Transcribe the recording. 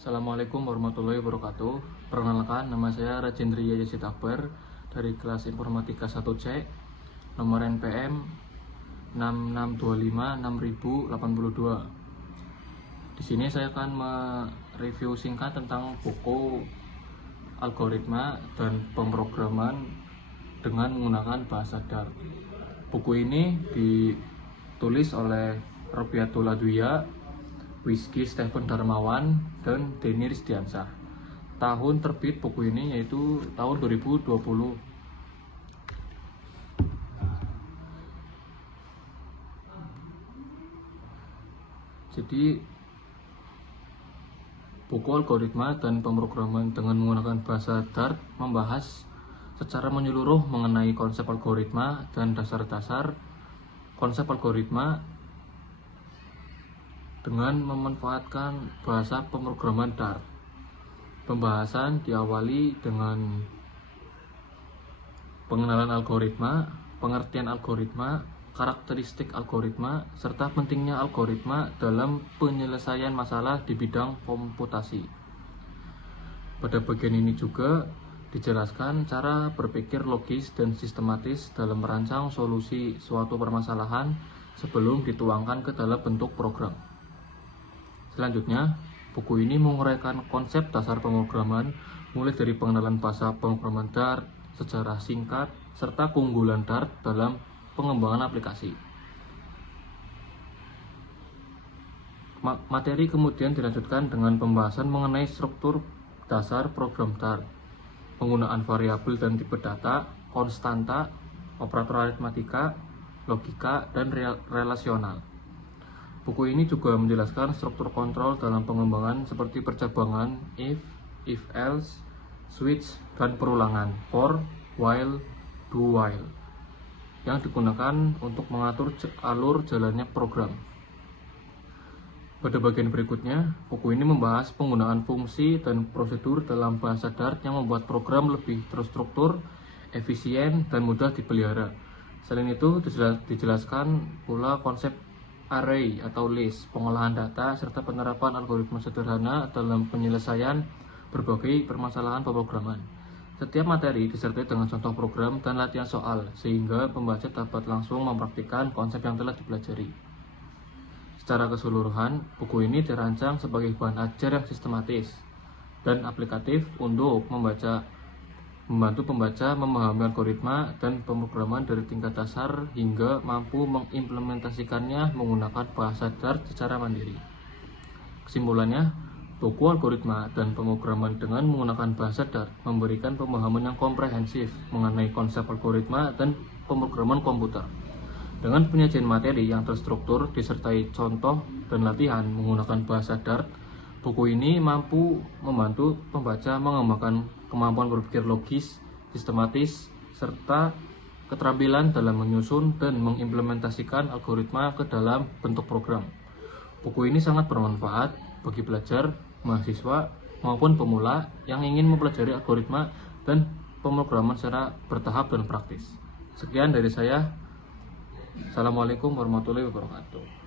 Assalamualaikum warahmatullahi wabarakatuh. Perkenalkan, nama saya Rajendriya Yazid Akbar dari kelas Informatika 1C, nomor NPM 66256082. Di sini saya akan mereview singkat tentang buku algoritma dan pemrograman dengan menggunakan bahasa Dart. Buku ini ditulis oleh Robiatul Adwiya, Wisky Stephen Darmawan, dan Denny Rizdiansah. Tahun terbit buku ini yaitu tahun 2020. Jadi buku algoritma dan pemrograman dengan menggunakan bahasa Dart membahas secara menyeluruh mengenai konsep algoritma dan dasar-dasar konsep algoritma dengan memanfaatkan bahasa pemrograman Dart. Pembahasan diawali dengan pengenalan algoritma, pengertian algoritma, karakteristik algoritma, serta pentingnya algoritma dalam penyelesaian masalah di bidang komputasi. Pada bagian ini juga dijelaskan cara berpikir logis dan sistematis dalam merancang solusi suatu permasalahan sebelum dituangkan ke dalam bentuk program. Selanjutnya, buku ini menguraikan konsep dasar pemrograman mulai dari pengenalan bahasa pemrograman Dart, sejarah singkat, serta keunggulan Dart dalam pengembangan aplikasi. Materi kemudian dilanjutkan dengan pembahasan mengenai struktur dasar program Dart, penggunaan variabel dan tipe data, konstanta, operator aritmatika, logika, dan relasional. Buku ini juga menjelaskan struktur kontrol dalam pengembangan seperti percabangan, if else, switch, dan perulangan, for, while, do while, yang digunakan untuk mengatur alur jalannya program. Pada bagian berikutnya, buku ini membahas penggunaan fungsi dan prosedur dalam bahasa Dart yang membuat program lebih terstruktur, efisien, dan mudah dipelihara. Selain itu, dijelaskan pula konsep array atau list, pengolahan data, serta penerapan algoritma sederhana dalam penyelesaian berbagai permasalahan pemrograman. Setiap materi disertai dengan contoh program dan latihan soal, sehingga pembaca dapat langsung mempraktikkan konsep yang telah dipelajari. Secara keseluruhan, buku ini dirancang sebagai bahan ajar yang sistematis dan aplikatif untuk membantu pembaca memahami algoritma dan pemrograman dari tingkat dasar hingga mampu mengimplementasikannya menggunakan bahasa Dart secara mandiri. Kesimpulannya, buku algoritma dan pemrograman dengan menggunakan bahasa Dart memberikan pemahaman yang komprehensif mengenai konsep algoritma dan pemrograman komputer. Dengan penyajian materi yang terstruktur disertai contoh dan latihan menggunakan bahasa Dart, buku ini mampu membantu pembaca mengembangkan kemampuan berpikir logis, sistematis, serta keterampilan dalam menyusun dan mengimplementasikan algoritma ke dalam bentuk program. Buku ini sangat bermanfaat bagi pelajar, mahasiswa, maupun pemula yang ingin mempelajari algoritma dan pemrograman secara bertahap dan praktis. Sekian dari saya. Assalamualaikum warahmatullahi wabarakatuh.